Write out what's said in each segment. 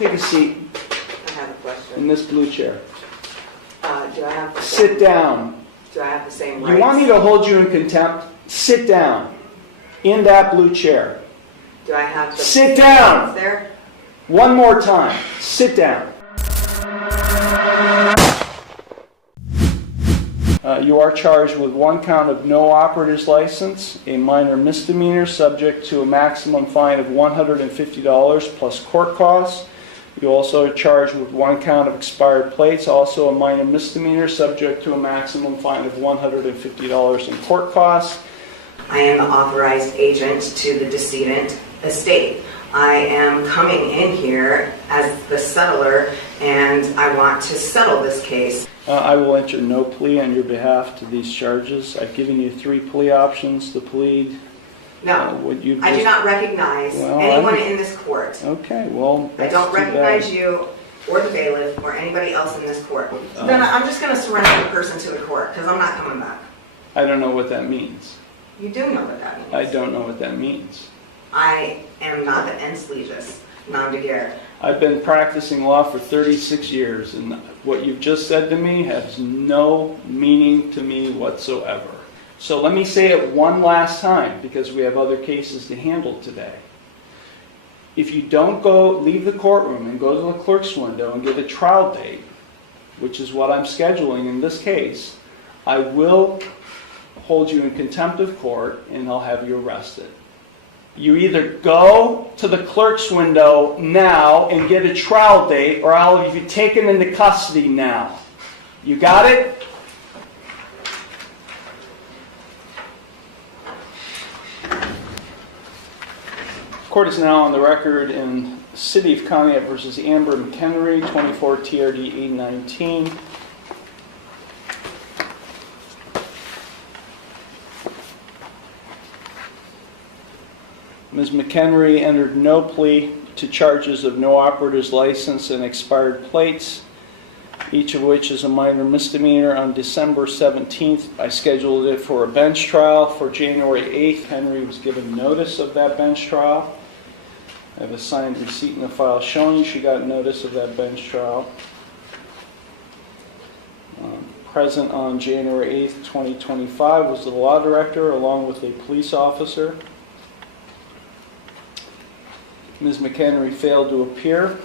Take a seat I have a question. in this blue chair. Do I have the Sit down. Do I have the same rights? You want me to hold you in contempt? Sit down. In that blue chair. Do I have the Sit down. rights there? One more time. Sit down. You are charged with 1 count of no operator's license, a minor misdemeanor subject to a maximum fine of $150 plus court costs. You also are charged with 1 count of expired plates, also a minor misdemeanor subject to a maximum fine of $150 in court costs. I am the authorized agent to the decedent estate. I am coming in here as the settler, and I want to settle this case. I will enter no plea on your behalf to these charges. I've given you 3 plea options to plead. No, I do not recognize anyone in this court. Okay, well, I don't recognize you or the bailiff or anybody else in this court. Then I'm just going to surrender the person to the court because I'm not coming back. I don't know what that means. You do know what that means. I don't know what that means. I am not the ens legis, non de guerre. I've been practicing law for 36 years, and what you've just said to me has no meaning to me whatsoever. So let me say it one last time, because we have other cases to handle today. If you don't leave the courtroom and go to the clerk's window and get a trial date, which is what I'm scheduling in this case, I will hold you in contempt of court and I'll have you arrested. You either go to the clerk's window now and get a trial date, or I'll have you taken into custody now. You got it? Court is now on the record in City of Conneaut versus Amber McHenry, 24 TRD 819. Ms. McHenry entered no plea to charges of no operator's license and expired plates, each of which is a minor misdemeanor. On December 17th, I scheduled it for a bench trial for January 8th. Henry was given notice of that bench trial. I have a signed receipt in the file showing she got notice of that bench trial. Present on January 8th, 2025 was the law director along with a police officer. Ms. McHenry failed to appear.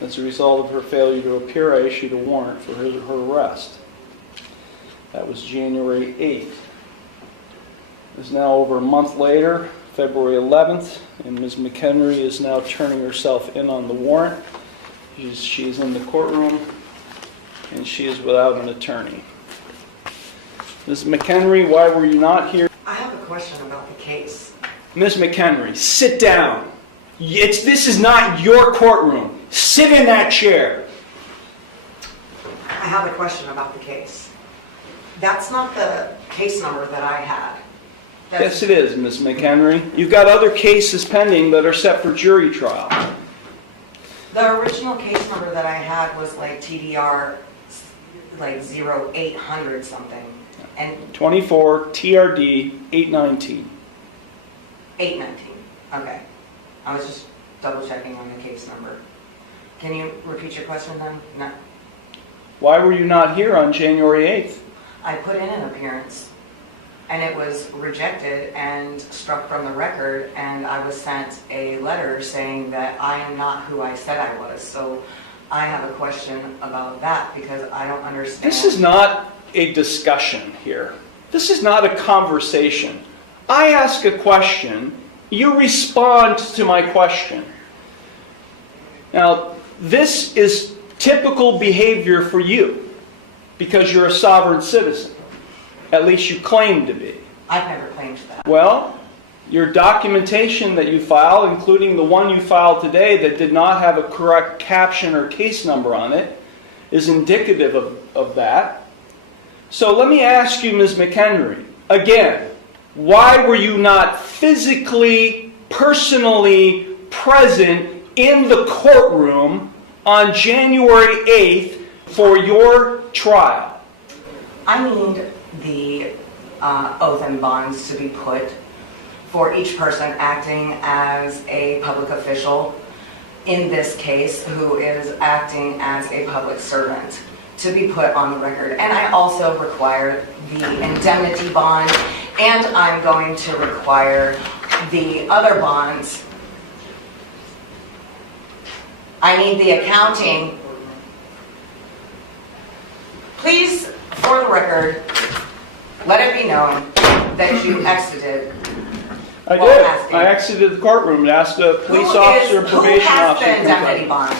As a result of her failure to appear, I issued a warrant for her arrest. That was January 8th. It's now over a month later, February 11th, and Ms. McHenry is now turning herself in on the warrant. She is in the courtroom, and she is without an attorney. Ms. McHenry, why were you not here? I have a question about the case. Ms. McHenry, sit down. This is not your courtroom. Sit in that chair. I have a question about the case. That's not the case number that I had. Yes, it is, Ms. McHenry. You've got other cases pending that are set for jury trial. The original case number that I had was like TDR like 0800 something. And 24 TRD 819. 819. Okay. I was just double checking on the case number. Can you repeat your question then? No. Why were you not here on January 8th? I put in an appearance and it was rejected and struck from the record, and I was sent a letter saying that I am not who I said I was. So I have a question about that because I don't understand. This is not a discussion here. This is not a conversation. I ask a question. You respond to my question. Now, this is typical behavior for you because you're a sovereign citizen. At least you claim to be. I've never claimed that. Well, your documentation that you file, including the one you filed today that did not have a correct caption or case number on it, is indicative of that. So let me ask you, Ms. McHenry, again, why were you not physically, personally present in the courtroom on January 8th for your trial? I need the oath and bonds to be put for each person acting as a public official in this case who is acting as a public servant to be put on the record. And I also require the indemnity bond, and I'm going to require the other bonds. I need the accounting. Please, for the record, let it be known that you exited. I while did. asking. I exited the courtroom to ask a police officer, probation Who has officer. the indemnity bond?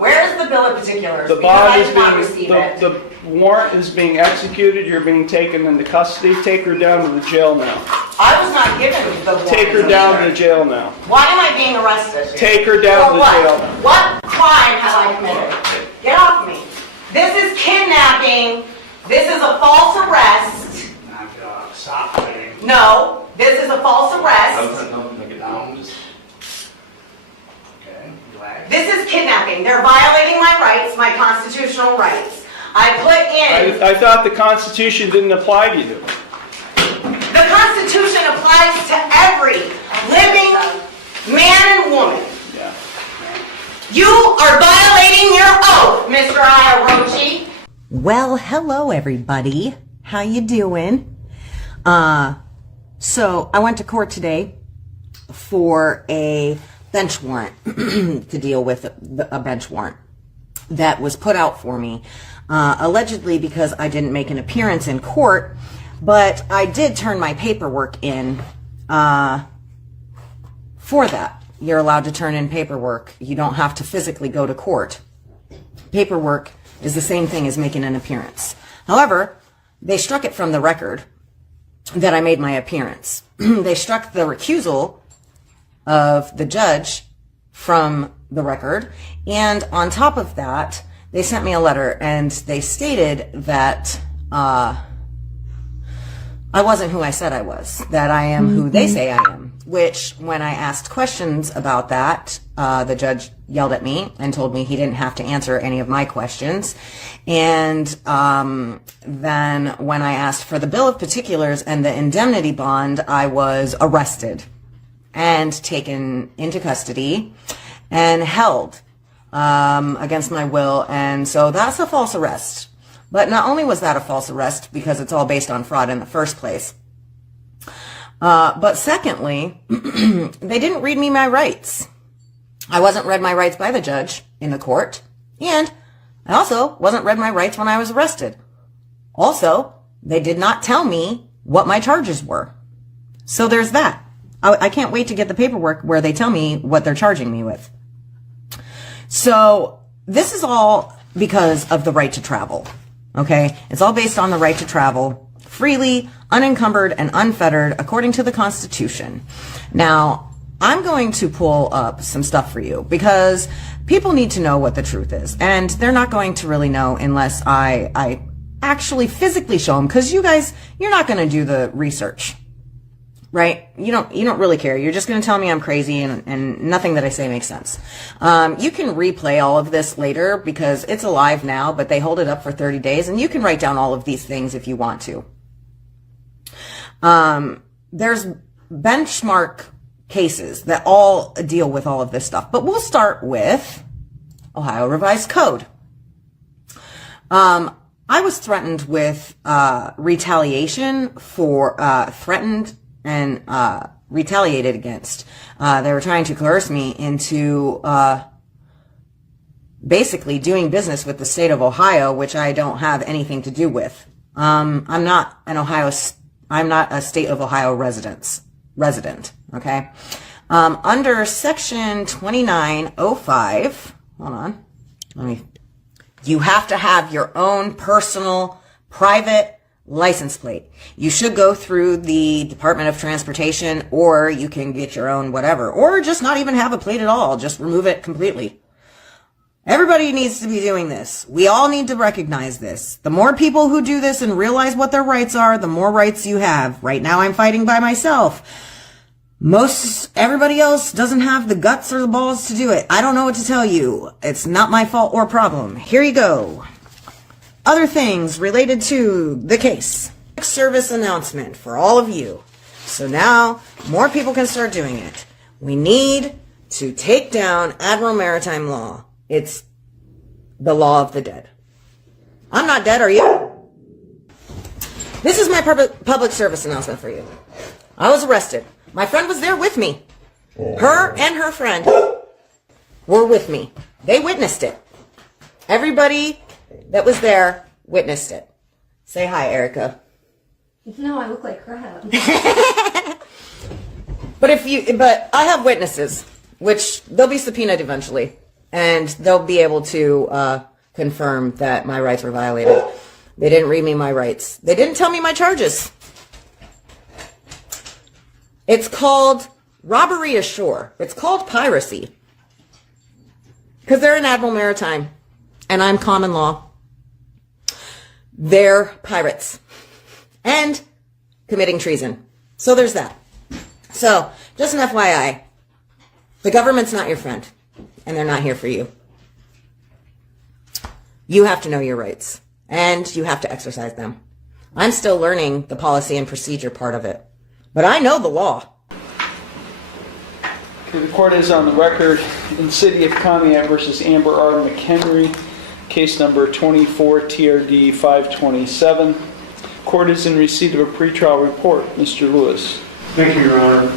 Where is the bill of particulars? The Because I bond is did not receive it. the warrant is being executed. You're being taken into custody. Take her down to the jail now. I was not given the warrant. Take her down to either. the jail now. Why am I being arrested? Take her down For to the what? jail. What crime have I committed? Get off me. This is kidnapping. This is a false arrest. Stop fighting. No, this is a false arrest. Okay, relax. This is kidnapping. They're violating my rights, my constitutional rights. I put in, I thought the Constitution didn't apply to you. the Constitution applies to every living man and woman. Yeah. You are violating your oath, Mr. Iarochi. Well, hello everybody. How you doing? So I went to court today for a bench warrant to deal with a bench warrant that was put out for me, allegedly because I didn't make an appearance in court, but I did turn my paperwork in for that. You're allowed to turn in paperwork. You don't have to physically go to court. Paperwork is the same thing as making an appearance. However, they struck it from the record that I made my appearance. They struck the recusal of the judge from the record, and on top of that, they sent me a letter and they stated that I wasn't who I said I was, that I am who they say I am, which when I asked questions about that, the judge yelled at me and told me he didn't have to answer any of my questions. And then when I asked for the bill of particulars and the indemnity bond, I was arrested and taken into custody and held against my will. And so that's a false arrest. But not only was that a false arrest because it's all based on fraud in the first place, but secondly, they didn't read me my rights. I wasn't read my rights by the judge in the court, and I also wasn't read my rights when I was arrested. Also, they did not tell me what my charges were. So there's that. I can't wait to get the paperwork where they tell me what they're charging me with. So this is all because of the right to travel. Okay? It's all based on the right to travel freely, unencumbered, and unfettered according to the Constitution. Now, I'm going to pull up some stuff for you because people need to know what the truth is, and they're not going to really know unless I actually physically show them, because you guys, you're not going to do the research, right? You don't really care. You're just going to tell me I'm crazy and nothing that I say makes sense. You can replay all of this later because it's alive now, but they hold it up for 30 days, and you can write down all of these things if you want to. There's benchmark cases that all deal with all of this stuff, but we'll start with Ohio Revised Code. I was threatened with retaliation for threatened and retaliated against. They were trying to coerce me into basically doing business with the state of Ohio, which I don't have anything to do with. I'm not a state of Ohio resident, okay? Under section 2905, hold on, you have to have your own personal private license plate. You should go through the Department of Transportation, or you can get your own whatever, or just not even have a plate at all. Just remove it completely. Everybody needs to be doing this. We all need to recognize this. The more people who do this and realize what their rights are, the more rights you have. Right now I'm fighting by myself. Everybody else doesn't have the guts or the balls to do it. I don't know what to tell you. It's not my fault or problem. Here you go. Other things related to the case. Service announcement for all of you. So now more people can start doing it. We need to take down Admiral Maritime law. It's the law of the dead. I'm not dead, are you? This is my public service announcement for you. I was arrested. My friend was there with me. Her and her friend were with me. They witnessed it. Everybody that was there witnessed it. Say hi, Erica. No, I look like crap. But I have witnesses, which they'll be subpoenaed eventually, and they'll be able to confirm that my rights were violated. They didn't read me my rights. They didn't tell me my charges. It's called robbery ashore. It's called piracy. Because they're in Admiral Maritime, and I'm common law. They're pirates. And committing treason. So there's that. So, just an FYI, the government's not your friend, and they're not here for you. You have to know your rights, and you have to exercise them. I'm still learning the policy and procedure part of it, but I know the law. Okay, the court is on the record in City of Conneaut versus Amber R. McHenry, case number 24 TRD 527. Court is in receipt of a pretrial report. Mr. Lewis. Thank you, Your Honor.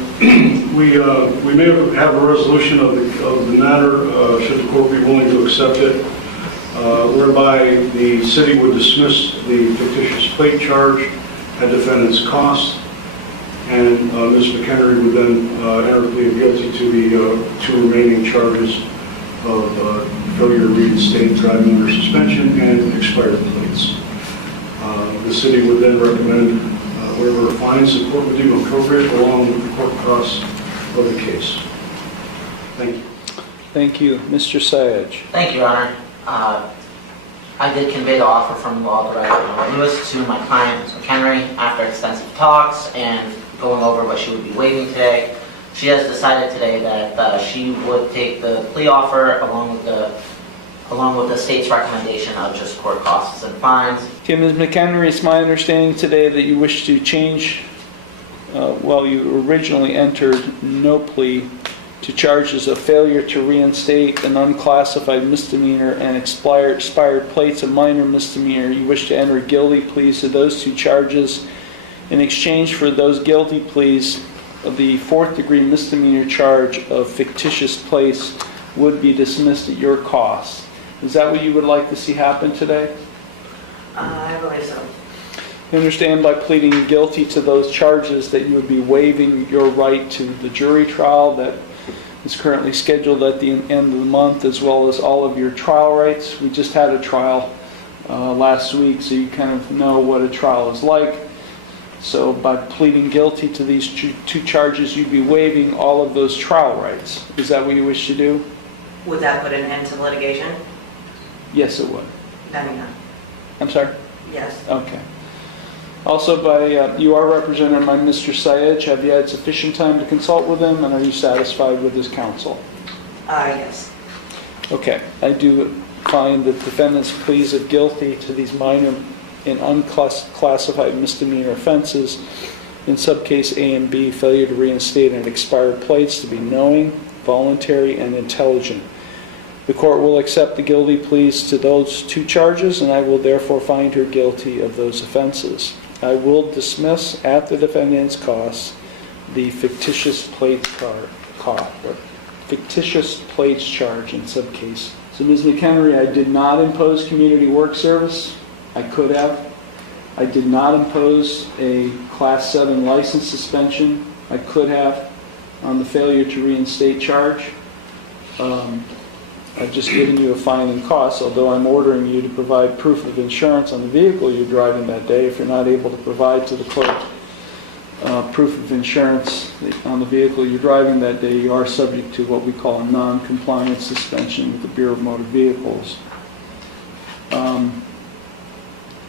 We may have a resolution of the matter, should the court be willing to accept it, whereby the city would dismiss the fictitious plate charge at defendant's cost, and Ms. McHenry would then enter a plea of guilty to the two remaining charges of failure to reinstate, driving under suspension, and expired plates. The city would then recommend waiver of fines the court would deem appropriate along with the court costs of the case. Thank you. Thank you. Mr. Sayage. Thank you, Your Honor. I did convey the offer from Law Director Lewis to my client, Ms. McHenry, after extensive talks and going over what she would be waiving today. She has decided today that she would take the plea offer along with the state's recommendation of just court costs and fines. Okay, Ms. McHenry, it's my understanding today that you wish to change, you originally entered no plea to charges of failure to reinstate an unclassified misdemeanor and expired plates, a minor misdemeanor. You wish to enter guilty pleas to those two charges. In exchange for those guilty pleas, the fourth-degree misdemeanor charge of fictitious plates would be dismissed at your cost. Is that what you would like to see happen today? I believe so. You understand by pleading guilty to those charges that you would be waiving your right to the jury trial that is currently scheduled at the end of the month, as well as all of your trial rights. We just had a trial last week, so you kind of know what a trial is like. So by pleading guilty to these two charges, you'd be waiving all of those trial rights. Is that what you wish to do? Would that put an end to litigation? Yes, it would. Then, yeah. I'm sorry? Yes. Okay. Also, you are represented by Mr. Sayed. Have you had sufficient time to consult with him, and are you satisfied with his counsel? Yes. Okay. I do find that defendant's pleas of guilty to these minor and unclassified misdemeanor offenses in subcase A and B, failure to reinstate and expired plates, to be knowing, voluntary, and intelligent. The court will accept the guilty pleas to those two charges, and I will therefore find her guilty of those offenses. I will dismiss at the defendant's cost the fictitious plates charge in subcase. So Ms. McHenry, I did not impose community work service. I could have. I did not impose a Class 7 license suspension. I could have on the failure to reinstate charge. I've just given you a fine and cost, although I'm ordering you to provide proof of insurance on the vehicle you're driving that day. If you're not able to provide to the clerk proof of insurance on the vehicle you're driving that day, you are subject to what we call a non-compliance suspension with the Bureau of Motor Vehicles. I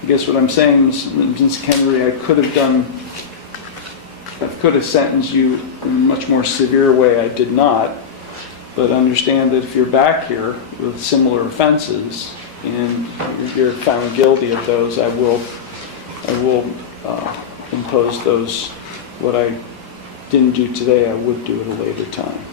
guess what I'm saying, Ms. Henry, I could have sentenced you in a much more severe way. I did not. But understand that if you're back here with similar offenses and you're found guilty of those, I will impose those. What I didn't do today, I would do at a later time.